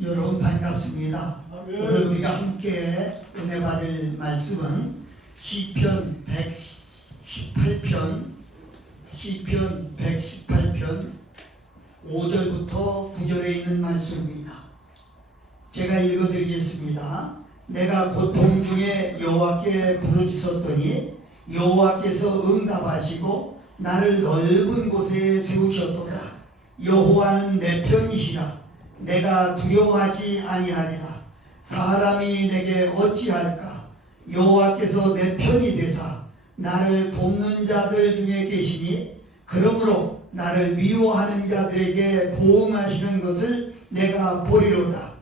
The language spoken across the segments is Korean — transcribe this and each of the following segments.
여러분 반갑습니다. 오늘 우리가 함께 은혜 받을 말씀은 시편 118편 5절부터 9절에 있는 말씀입니다. 제가 읽어드리겠습니다. 내가 고통 중에 여호와께 부르짖었더니 여호와께서 응답하시고 나를 넓은 곳에 세우셨도다. 여호와는 내 편이시라. 내가 두려워하지 아니하리라. 사람이 내게 어찌할까? 여호와께서 내 편이 되사 나를 돕는 자들 중에 계시니 그러므로 나를 미워하는 자들에게 보응하시는 것을 내가 보리로다.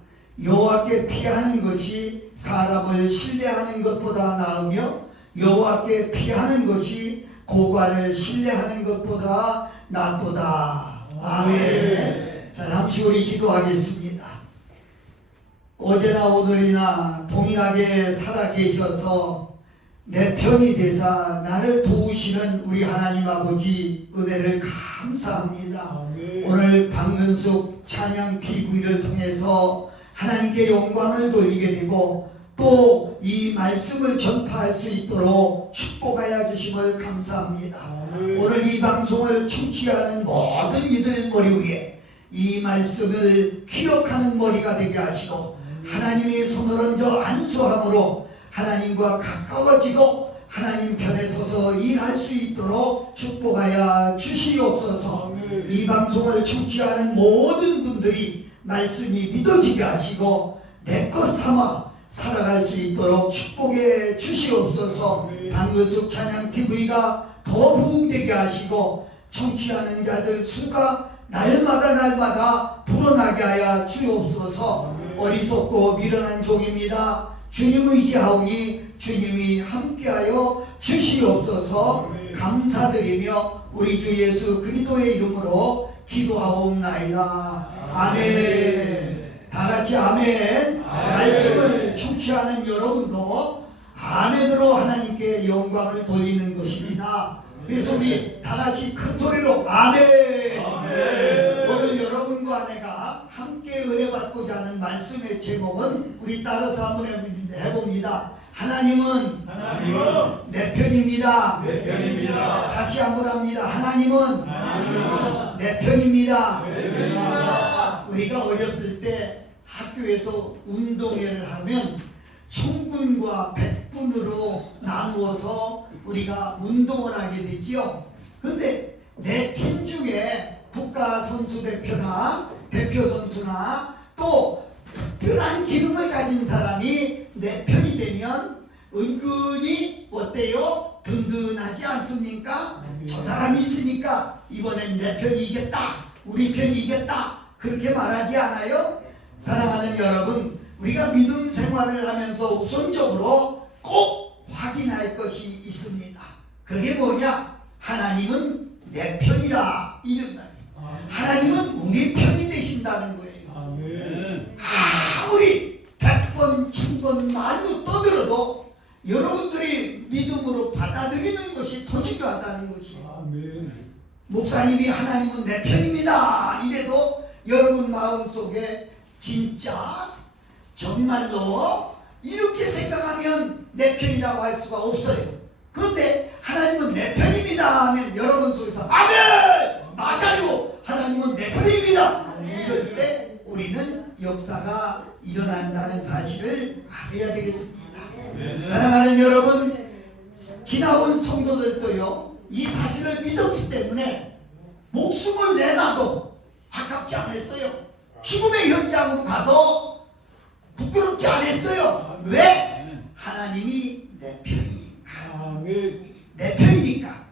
여호와께 피하는 것이 사람을 신뢰하는 것보다 나으며 여호와께 피하는 것이 고관을 신뢰하는 것보다 낫도다. 아멘. 자, 잠시 우리 기도하겠습니다. 어제나 오늘이나 동일하게 살아계셔서 내 편이 되사 나를 도우시는 우리 하나님 아버지 은혜를 감사합니다. 오늘 박근숙 찬양 TV를 통해서 하나님께 영광을 돌리게 되고 또 이 말씀을 전파할 수 있도록 축복하여 주심을 감사합니다. 오늘 이 방송을 청취하는 모든 이들 머리 위에 이 말씀을 기억하는 머리가 되게 하시고 하나님의 손을 얹어 안수함으로 하나님과 가까워지고 하나님 편에 서서 일할 수 있도록 축복하여 주시옵소서. 이 방송을 청취하는 모든 분들이 말씀이 믿어지게 하시고 내 것 삼아 살아갈 수 있도록 축복해 주시옵소서. 박근숙 찬양 TV가 더 부흥되게 하시고 청취하는 자들 수가 날마다 불어나게 하여 주옵소서. 어리석고 미련한 종입니다. 주님 의지하오니 주님이 함께하여 주시옵소서. 감사드리며 우리 주 예수 그리스도의 이름으로 기도하옵나이다. 아멘. 다같이 아멘. 말씀을 청취하는 여러분도 아멘으로 하나님께 영광을 돌리는 것입니다. 그래서 우리 다같이 큰 소리로 아멘. 오늘 여러분과 내가 함께 은혜 받고자 하는 말씀의 제목은 우리 따라서 한번 해봅니다. 하나님은 내 편입니다. 다시 한번 합니다. 하나님은 내 편입니다. 우리가 어렸을 때 학교에서 운동회를 하면 청군과 백군으로 나누어서 우리가 운동을 하게 되지요. 그런데 내 팀 중에 국가선수대표나 대표선수나 또 특별한 기능을 가진 사람이 내 편이 되면 은근히 어때요? 든든하지 않습니까? 저 사람이 있으니까 이번엔 내 편이 이겼다, 우리 편이 이겼다, 그렇게 말하지 않아요? 사랑하는 여러분, 우리가 믿음 생활을 하면서 우선적으로 꼭 확인할 것이 있습니다. 그게 뭐냐? 하나님은 내 편이라 이른다. 하나님은 우리 편이 되신다는 거예요. 아무리 100번 1000번 말로 떠들어도 여러분들이 믿음으로 받아들이는 것이 더 중요하다는 것이에요. 목사님이 하나님은 내 편입니다 이래도 여러분 마음속에 진짜 정말로 이렇게 생각하면 내 편이라고 할 수가 없어요. 그런데 하나님은 내 편입니다 하면 여러분 속에서 아멘! 맞아요! 하나님은 내 편입니다! 이럴 때 우리는 역사가 일어난다는 사실을 알아야 되겠습니다. 사랑하는 여러분, 지나온 성도들도요 이 사실을 믿었기 때문에 목숨을 내놔도 아깝지 않았어요. 죽음의 현장으로 가도 부끄럽지 않았어요. 왜? 하나님이 내 편이니까. 내 편이니까.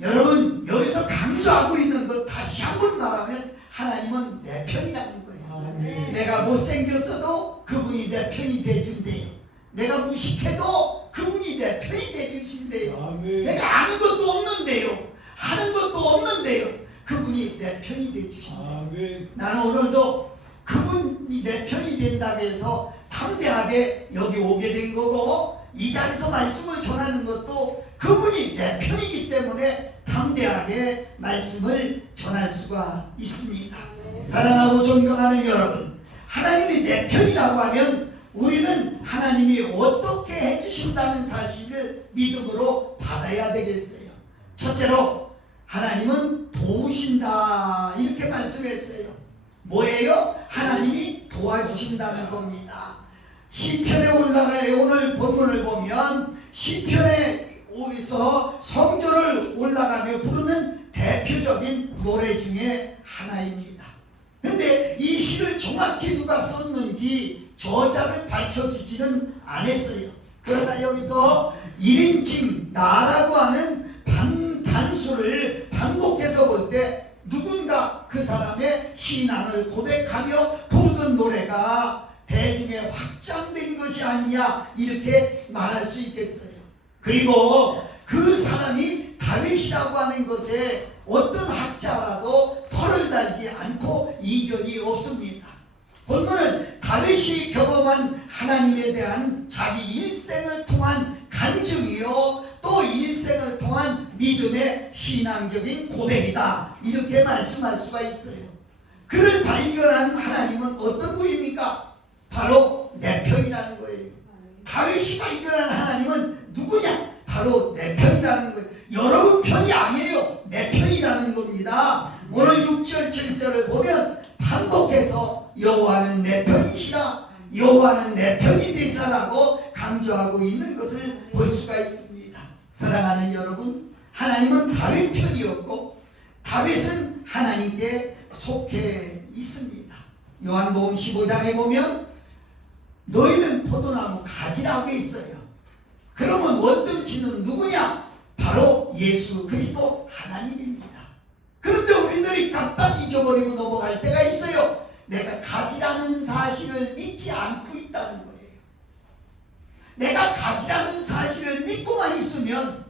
여러분, 여기서 강조하고 있는 것 다시 한번 말하면 하나님은 내 편이라는 거예요. 내가 못생겼어도 그분이 내 편이 돼준대요. 내가 무식해도 그분이 내 편이 돼주신대요. 내가 아는 것도 없는데요, 하는 것도 없는데요, 그분이 내 편이 돼주신대요. 나는 오늘도 그분이 내 편이 된다고 해서 담대하게 여기 오게 된 거고, 이 자리에서 말씀을 전하는 것도 그분이 내 편이기 때문에 담대하게 말씀을 전할 수가 있습니다. 사랑하고 존경하는 여러분, 하나님이 내 편이라고 하면 우리는 하나님이 어떻게 해주신다는 사실을 믿음으로 받아야 되겠어요. 첫째로 하나님은 도우신다 이렇게 말씀했어요. 뭐예요? 하나님이 도와주신다는 겁니다. 시편에 올라가요. 오늘 본문을 보면 시편에 어디서 성전을 올라가며 부르는 대표적인 노래 중에 하나입니다. 그런데 이 시를 정확히 누가 썼는지 저자를 밝혀주지는 않았어요. 그러나 여기서 1인칭 나라고 하는 단수를 반복해서 볼 때 누군가 그 사람의 신앙을 고백하며 부르던 노래가 대중에 확장된 것이 아니냐 이렇게 말할 수 있겠어요. 그리고 그 사람이 다윗이라고 하는 것에 어떤 학자라도 털을 달지 않고 이견이 없습니다. 본문은 다윗이 경험한 하나님에 대한 자기 일생을 통한 간증이요 또 일생을 통한 믿음의 신앙적인 고백이다 이렇게 말씀할 수가 있어요. 그를 발견한 하나님은 어떤 분입니까? 바로 내 편이라는 거예요. 다윗이 발견한 하나님은 누구냐? 바로 내 편이라는 거예요. 여러분 편이 아니에요. 내 편이라는 겁니다. 오늘 6절 7절을 보면 반복해서 여호와는 내 편이시라, 여호와는 내 편이 되사라고 강조하고 있는 것을 볼 수가 있습니다. 사랑하는 여러분, 하나님은 다윗 편이었고 다윗은 하나님께 속해 있습니다. 요한복음 15장에 보면 너희는 포도나무 가지라고 있어요. 그러면 원등치는 누구냐? 바로 예수 그리스도 하나님입니다. 그런데 우리들이 깜빡 잊어버리고 넘어갈 때가 있어요. 내가 가지라는 사실을 믿지 않고 있다는 거예요. 내가 가지라는 사실을 믿고만 있으면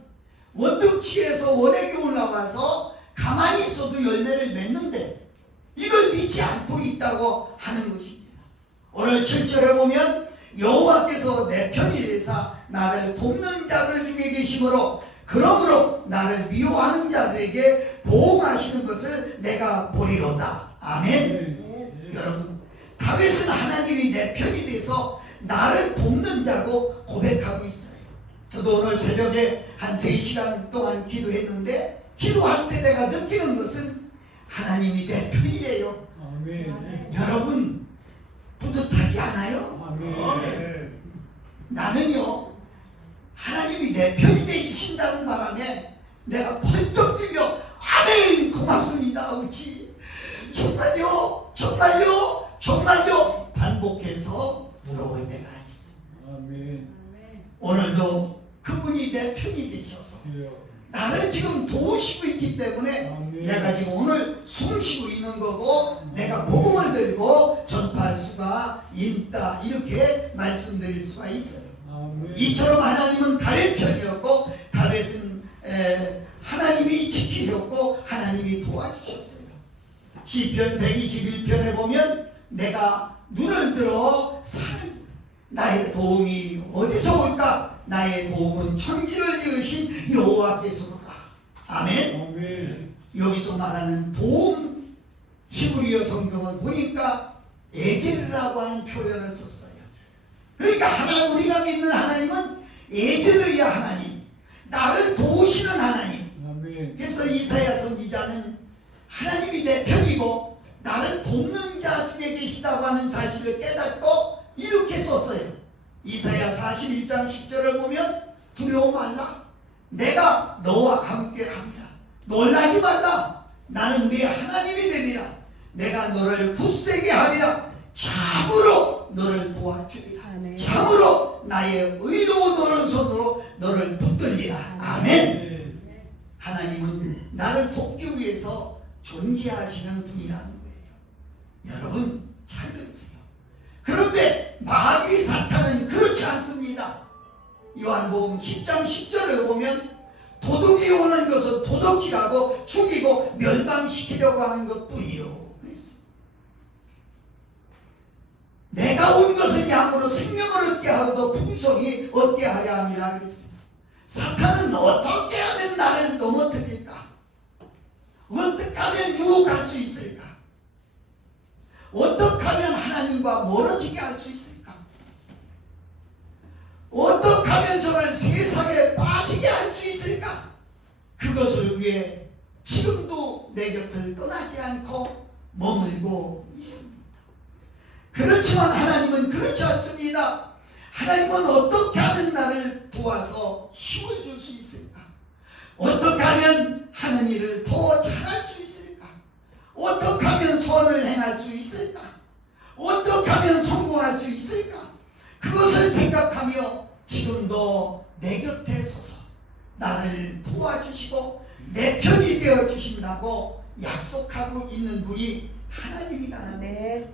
원등치에서 원액이 올라와서 가만히 있어도 열매를 맺는데 이걸 믿지 않고 있다고 하는 것입니다. 오늘 7절에 보면 여호와께서 내 편이 되사 나를 돕는 자들 중에 계심으로 그러므로 나를 미워하는 자들에게 보응하시는 것을 내가 보리로다. 아멘. 여러분, 다윗은 하나님이 내 편이 돼서 나를 돕는 자고 고백하고 있어요. 저도 오늘 새벽에 한 3시간 동안 기도했는데 기도할 때 내가 느끼는 것은 하나님이 내 편이래요. 아멘. 여러분 뿌듯하지 않아요? 아멘. 나는요 하나님이 내 편이 되주신다는 바람에 내가 번쩍 뛰며 아멘 고맙습니다 아버지 정말요 정말요 정말요 반복해서 물어볼 때가 있어요. 아멘. 오늘도 그분이 내 편이 되셔서 나를 지금 도우시고 있기 때문에 아멘. 내가 지금 오늘 숨쉬고 있는 거고 내가 복음을 들고 전파할 수가 있다 이렇게 말씀드릴 수가 있어요. 아멘. 이처럼 하나님은 다윗 편이었고 다윗은 하나님이 지키셨고 하나님이 도와주셨어요. 시편 121편에 보면 내가 눈을 들어 사는 나의 도움이 어디서 올까? 나의 도움은 천지를 지으신 여호와께서로다. 아멘. 아멘. 여기서 말하는 도움 히브리어 성경을 보니까 에제르라고 하는 표현을 썼어요. 그러니까 우리가 믿는 하나님은 에제르의 하나님, 나를 도우시는 하나님. 아멘. 그래서 이사야 선지자는 하나님이 내 편이고 나를 돕는 자 중에 계시다고 하는 사실을 깨닫고 이렇게 썼어요. 이사야 41장 10절을 보면 두려워 말라. 내가 너와 함께 함이라. 놀라지 말라. 나는 네 하나님이 되리라. 내가 너를 굳세게 하리라. 참으로 너를 도와주리라. 아멘. 참으로 나의 의로운 오른손으로 너를 붙들리라. 아멘. 하나님은 나를 돕기 위해서 존재하시는 분이라는 거예요. 여러분 잘 들으세요. 그런데 마귀 사탄은 그렇지 않습니다. 요한복음 10장 10절을 보면 도둑이 오는 것은 도둑질하고 죽이고 멸망시키려고 하는 것뿐이요. 내가 온 것은 양으로 생명을 얻게 하고도 풍성히 얻게 하려 함이라 그랬어요. 사탄은 어떻게 하면 나를 넘어뜨릴까? 어떻게 하면 유혹할 수 있을까? 어떻게 하면 하나님과 멀어지게 할 수 있을까? 어떻게 하면 저를 세상에 빠지게 할 수 있을까? 그것을 위해 지금도 내 곁을 떠나지 않고 머물고 있습니다. 그렇지만 하나님은 그렇지 않습니다. 하나님은 어떻게 하면 나를 도와서 힘을 줄 수 있을까? 어떻게 하면 하는 일을 더 잘할 수 있을까? 어떻게 하면 선을 행할 수 있을까? 어떻게 하면 성공할 수 있을까? 그것을 생각하며 지금도 내 곁에 서서 나를 도와주시고 내 편이 되어주신다고 약속하고 있는 분이 하나님이라는 거예요.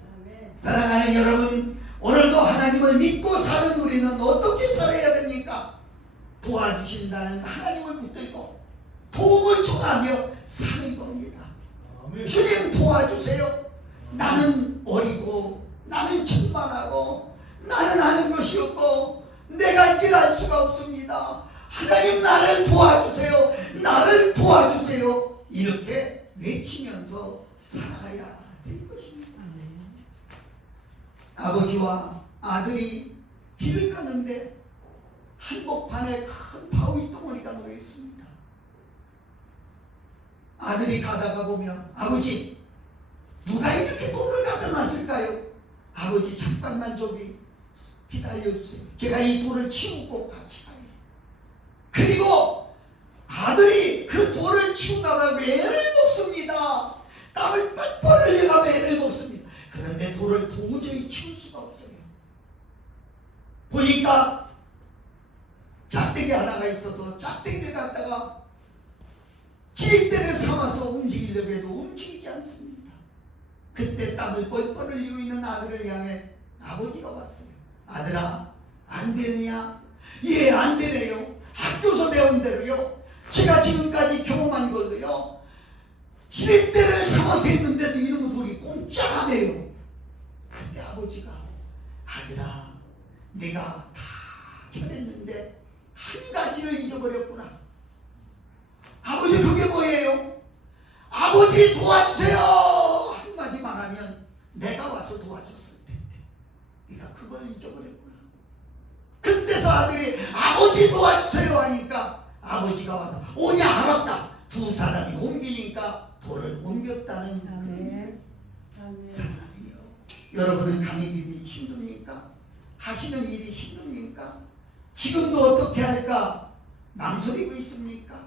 사랑하는 여러분, 오늘도 하나님을 믿고 사는 우리는 어떻게 살아야 됩니까? 도와주신다는 하나님을 붙들고 도움을 청하며 사는 겁니다. 주님 도와주세요. 나는 어리고 나는 천만하고 나는 아는 것이 없고 내가 일할 수가 없습니다. 하나님 나를 도와주세요. 나를 도와주세요. 이렇게 외치면서 살아야 될 것입니다. 아버지와 아들이 길을 가는데 한복판에 큰 바위 덩어리가 놓여 있습니다. 아들이 가다가 보면 아버지 누가 이렇게 돌을 갖다 놨을까요? 아버지 잠깐만 저기 기다려주세요. 제가 이 돌을 치우고 같이 가요. 그리고 아들이 그 돌을 치우다가 매를 먹습니다. 땀을 뻘뻘 흘려가 매를 먹습니다. 그런데 돌을 도저히 치울 수가 없어요. 보니까 짝대기 하나가 있어서 짝대기를 갖다가 지렛대를 삼아서 움직이려고 해도 움직이지 않습니다. 그때 땀을 뻘뻘 흘리고 있는 아들을 향해 아버지가 왔어요. 아들아, 안 되느냐? 예, 안 되네요. 학교에서 배운 대로요. 제가 지금까지 경험한 걸로요. 지렛대를 삼아서 했는데도 이놈의 돌이 꼼짝하네요. 근데 아버지가 아들아, 내가 다 잘했는데 한 가지를 잊어버렸구나. 아버지 그게 뭐예요? 아버지 도와주세요 한마디만 하면 내가 와서 도와줬을 텐데 네가 그걸 잊어버렸구나. 그때서 아들이 아버지 도와주세요 하니까 아버지가 와서 오냐 알았다. 두 사람이 옮기니까 돌을 옮겼다는 그림이에요. 사랑하네요. 여러분은 가는 길이 힘듭니까? 하시는 일이 힘듭니까? 지금도 어떻게 할까 망설이고 있습니까?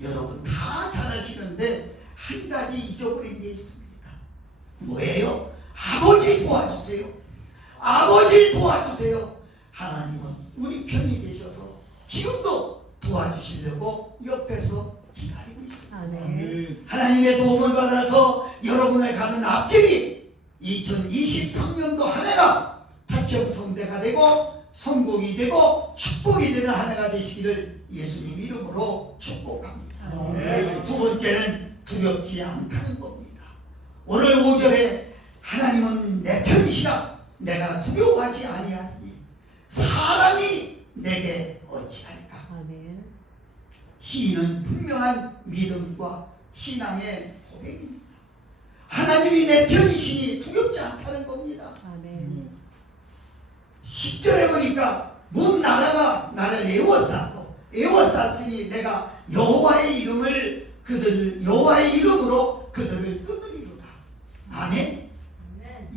여러분 다 잘하시는데 한 가지 잊어버린 게 있습니다. 뭐예요? 아버지 도와주세요. 아버지 도와주세요. 하나님은 우리 편이 계셔서 지금도 도와주시려고 옆에서 기다리고 있습니다. 아멘. 하나님의 도움을 받아서 여러분의 가는 앞길이 2023년도 한 해가 태평성대가 되고 성공이 되고 축복이 되는 한 해가 되시기를 예수님 이름으로 축복합니다. 아멘. 두 번째는 두렵지 않다는 겁니다. 오늘 5절에 하나님은 내 편이시라 내가 두려워하지 아니하니 사람이 내게 어찌할까. 아멘. 시인은 분명한 믿음과 신앙의 고백입니다. 하나님이 내 편이시니 두렵지 않다는 겁니다. 아멘. 10절에 보니까 문 나라가 나를 애워쌌으니 내가 여호와의 이름으로 그들을 끊으리로다. 아멘.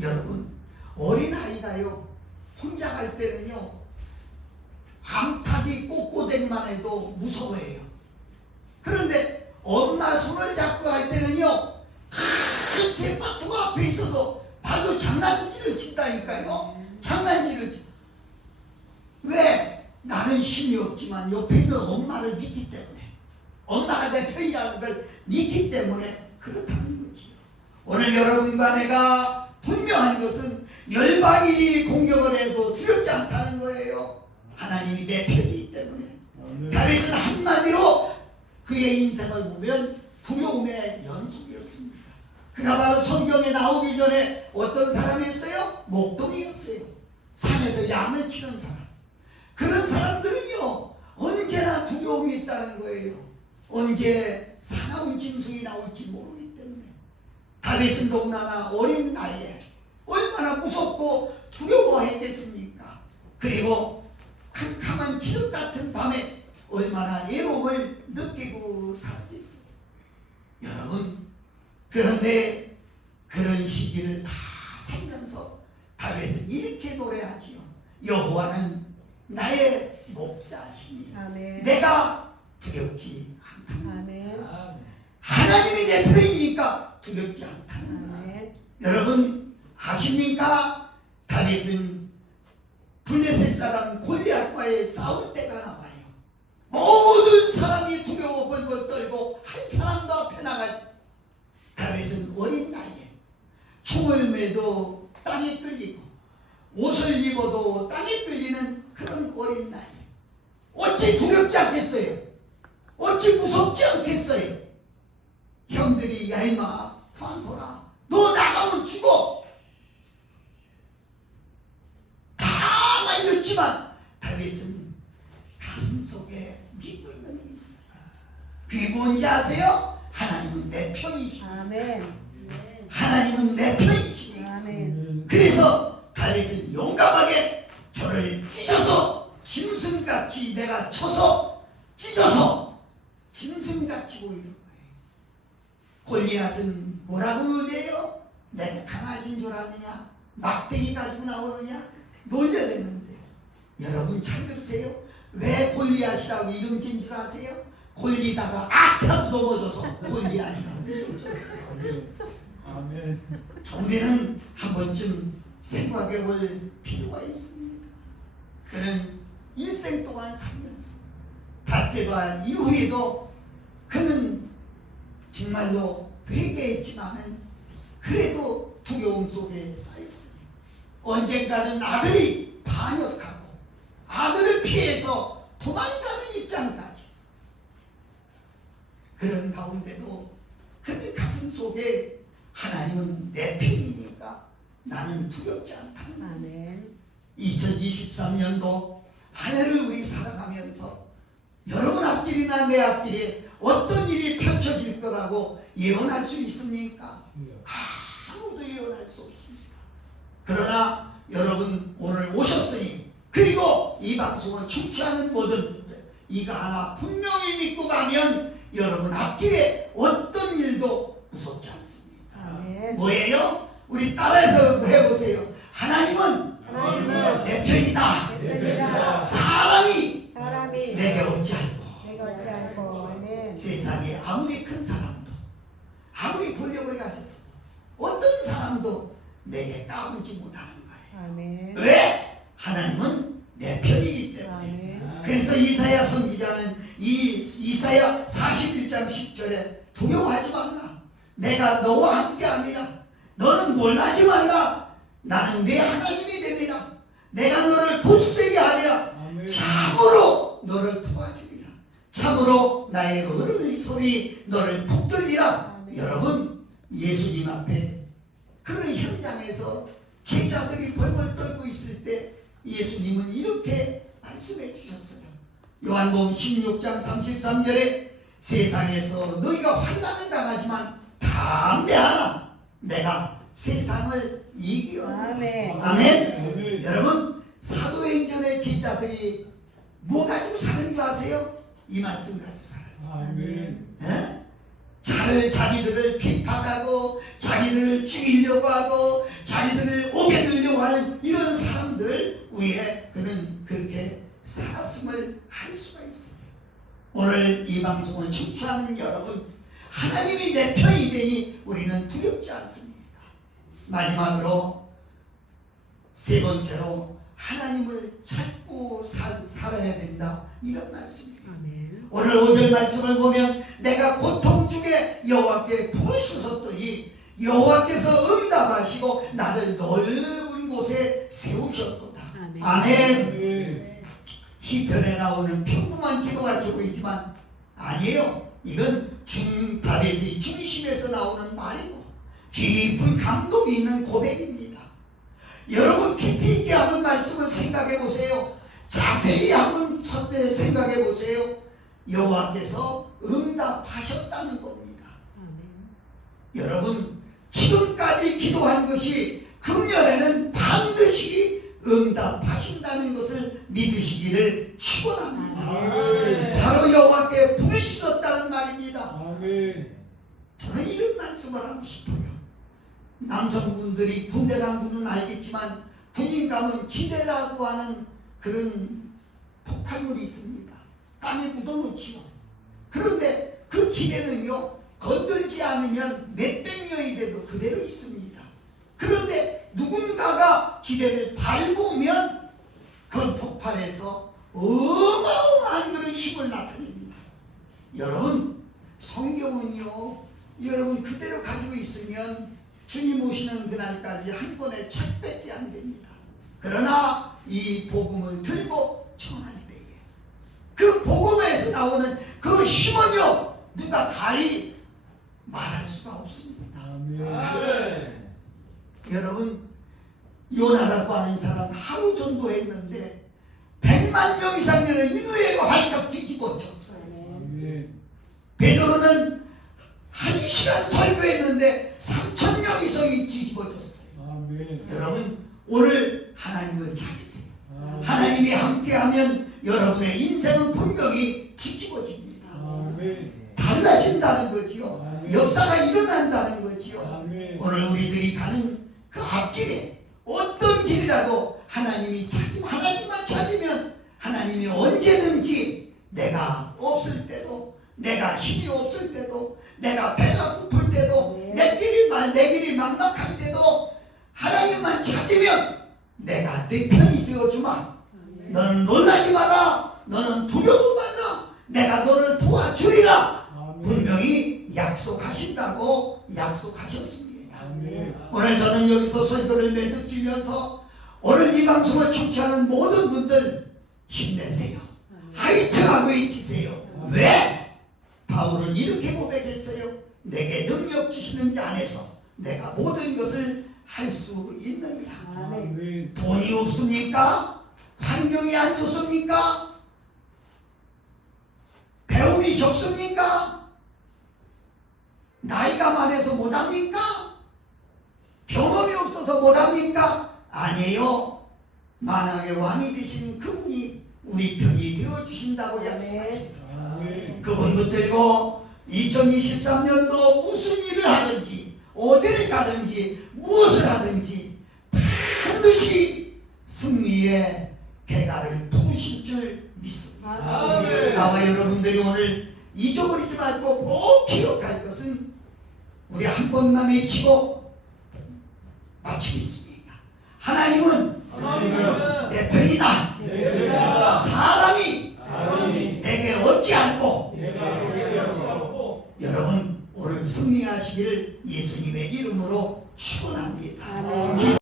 여러분 어린아이가요 혼자 갈 때는요 암탉이 꼬꼬댁만 해도 무서워해요. 그런데 엄마 손을 잡고 갈 때는요 큰 새파투가 앞에 있어도 발로 장난질을 친다니까요. 장난질을 친. 왜? 나는 힘이 없지만 옆에 있는 엄마를 믿기 때문에, 엄마가 내 편이라는 걸 믿기 때문에 그렇다는 거지요. 오늘 여러분과 내가 분명한 것은 열방이 공격을 해도 두렵지 않다는 거예요. 하나님이 내 편이기 때문에. 다윗은 한마디로 그의 인생을 보면 두려움의 연속이었습니다. 그가 바로 성경에 나오기 전에 어떤 사람이었어요? 목동이었어요. 산에서 양을 치는 사람. 그런 사람들은요 언제나 두려움이 있다는 거예요. 언제 사나운 짐승이 나올지 모르기 때문에. 다윗은 더군다나 어린 나이에 얼마나 무섭고 두려워했겠습니까? 그리고 캄캄한 지륵 같은 밤에 얼마나 외로움을 느끼고 살았겠어요. 여러분, 그런데 그런 시기를 다 살면서 다윗은 이렇게 노래하지요. 여호와는 나의 목자시니 아멘. 내가 두렵지 않다. 아멘. 하나님이 내 편이니까 두렵지 않다는 거. 아멘. 여러분 아십니까? 다윗은 블레셋 사람 골리앗과의 싸울 때가 나와요. 모든 사람이 두려워 벌벌 떨고 한 사람도 앞에 나가지. 다윗은 어린 나이에 총을 매도 땅에 끌리고 옷을 입어도 땅에 끌리는 그런 어린 나이. 어찌 두렵지 않겠어요? 어찌 무섭지 않겠어요? 형들이 야 임마 그만둬라, 너 나가면 죽어, 다 말렸지만 다윗은 가슴속에 믿고 있는 게 있어요. 그게 뭔지 아세요? 하나님은 내 편이시니, 아멘. 하나님은 내 편이시니. 아멘. 그래서 다윗은 용감하게 저를 찢어서 짐승같이 내가 쳐서 찢어서 짐승같이 보이는 거예요. 골리앗은 뭐라고 놀려요? 내가 강아지인 줄 아느냐? 막대기 가지고 나오느냐? 놀려댔는데 여러분 잘 들으세요. 왜 골리앗이라고 이름 지은 줄 아세요? 골리다가 악하고 넘어져서 골리앗이라고 이름 지었어요. 아멘. 우리는 한 번쯤 생각해 볼 필요가 있습니다. 그는 일생 동안 살면서 닷새가 이후에도 그는 정말로 회개했지만은 그래도 두려움 속에 쌓였어요. 언젠가는 아들이 반역하고 아들을 피해서 도망가는 입장까지. 그런 가운데도 그는 가슴 속에 하나님은 내 편이니까 나는 두렵지 않다. 아멘. 2023년도 한 해를 우리 살아가면서 여러분 앞길이나 내 앞길에 어떤 일이 펼쳐질 거라고 예언할 수 있습니까? 아무도 예언할 수 없습니다. 그러나 여러분 오늘 오셨으니, 그리고 이 방송을 청취하는 모든 분들, 이거 하나 분명히 믿고 가면 여러분 앞길에 어떤 일도 무섭지 않습니다. 아멘. 뭐예요? 우리 따라해서 해보세요. 하나님은 하나님은 내 편이다. 내 편이다. 사람이 사람이 내게 어찌할꼬. 내가 어찌 알고. 아멘. 세상에 아무리 큰 사람도, 아무리 권력을 가졌어도 어떤 사람도 내게 까불지 못하는 거예요. 아멘. 왜? 하나님은 내 편이기 때문에. 아멘. 그래서 이사야 선지자는 이사야 41장 10절에 두려워하지 말라, 내가 너와 함께함이라. 너는 놀라지 말라, 나는 네 하나님이 됨이라. 내가 너를 굳세게 하리라. 참으로 너를 도와주리라. 참으로 나의 어른의 소리 너를 붙들리라. 아멘. 여러분, 예수님 앞에 그런 현장에서 제자들이 벌벌 떨고 있을 때 예수님은 이렇게 말씀해 주셨어요. 요한복음 16장 33절에 세상에서 너희가 환난을 당하지만 담대하라, 내가 세상을 이기었노라. 아멘. 아멘. 아멘. 여러분, 사도행전의 제자들이 뭐 가지고 사는 줄 아세요? 이 말씀 가지고 살았어요. 아멘. 자기들을 핍박하고 자기들을 죽이려고 하고 자기들을 오게 들려고 하는 이런 사람들 위에 그는 그렇게 살았음을 알 수가 있어요. 오늘 이 방송을 청취하는 여러분, 하나님이 내 편이 되니 우리는 두렵지 않습니다. 마지막으로 세 번째로 하나님을 찾고 살아야 된다, 이런 말씀입니다. 아멘. 오늘 5절 말씀을 보면 내가 고통 중에 여호와께 부르셨더니 여호와께서 응답하시고 나를 넓은 곳에 세우셨도다. 아멘. 아멘. 아멘. 시편에 나오는 평범한 기도같이 보이지만 아니에요. 이건 다윗의 중심에서 나오는 말이고 깊은 감동이 있는 고백입니다. 여러분 깊이 있게 한번 말씀을 생각해 보세요. 자세히 한번 생각해 보세요. 여호와께서 응답하셨다는 겁니다. 아멘. 여러분, 지금까지 기도한 것이 금년에는 반드시 응답하신다는 것을 믿으시기를 축원합니다. 바로 여호와께 불이 있었다는 말입니다. 아멘. 저는 이런 말씀을 하고 싶어요. 남성분들이 군대 간 분은 알겠지만 군인 가면 지대라고 하는 그런 폭발물이 있습니다. 땅에 묻어놓지요. 그런데 그 지대는요, 건들지 않으면 몇백 년이 돼도 그대로 있습니다. 그런데 누군가가 지대를 밟으면 그 폭발해서 어마어마한 그런 힘을 나타냅니다. 여러분, 성경은요, 여러분 그대로 가지고 있으면 주님 오시는 그날까지 한 번에 책밖에 안 됩니다. 그러나 이 복음을 들고 전할 때에 그 복음에서 나오는 그 힘은요, 누가 가히 말할 수가 없습니다. 아멘. 여러분, 요나라고 하는 사람 하루 정도 했는데 100만 명 이상 되는 니느웨가 활짝 뒤집어졌어요. 아멘. 베드로는 1시간 설교했는데 3,000명 이상이 뒤집어졌어요. 아멘. 여러분, 오늘 하나님을 찾으세요. 아멘. 하나님이 함께하면 여러분의 인생은 분명히 뒤집어집니다. 아멘. 달라진다는 거지요. 아멘. 역사가 일어난다는 거지요. 아멘. 오늘 우리들이 가는 그 앞길에 어떤 길이라도 하나님만 찾으면 하나님이 언제든지 내가 없을 때도, 내가 힘이 없을 때도, 내가 배가 고플 때도, 내 길이 막막할 때도 하나님만 찾으면 내가 내 편이 되어주마. 너는 놀라지 마라. 너는 두려워 말라. 내가 너를 도와주리라. 아멘. 분명히 약속하신다고 약속하셨습니다. 아멘. 오늘 저는 여기서 설교를 매듭지면서 오늘 이 방송을 청취하는 모든 분들 힘내세요. 화이팅하고 외치세요. 왜? 바울은 이렇게 고백했어요. 내게 능력 주시는 자 안에서 내가 모든 것을 할 수 있느니라. 아멘. 돈이 없습니까? 환경이 안 좋습니까? 배움이 적습니까? 나이가 많아서 못합니까? 경험이 없어서 못합니까? 아니에요. 만왕의 왕이 되신 그분이 우리 편이 되어주신다고 약속하셨어요. 아멘. 그분 붙들고 2023년도 무슨 일을 하든지 어디를 가든지 무엇을 하든지 반드시 승리의 개가를 부으실 줄 믿습니다. 아멘. 나와 여러분들이 오늘 잊어버리지 말고 꼭 기억할 것은 우리 한 번만 외치고 마치겠습니다. 하나님은 내 편이다. 사람이 내게 얻지 않고. 여러분 오늘 승리하시기를 예수님의 이름으로 축원합니다.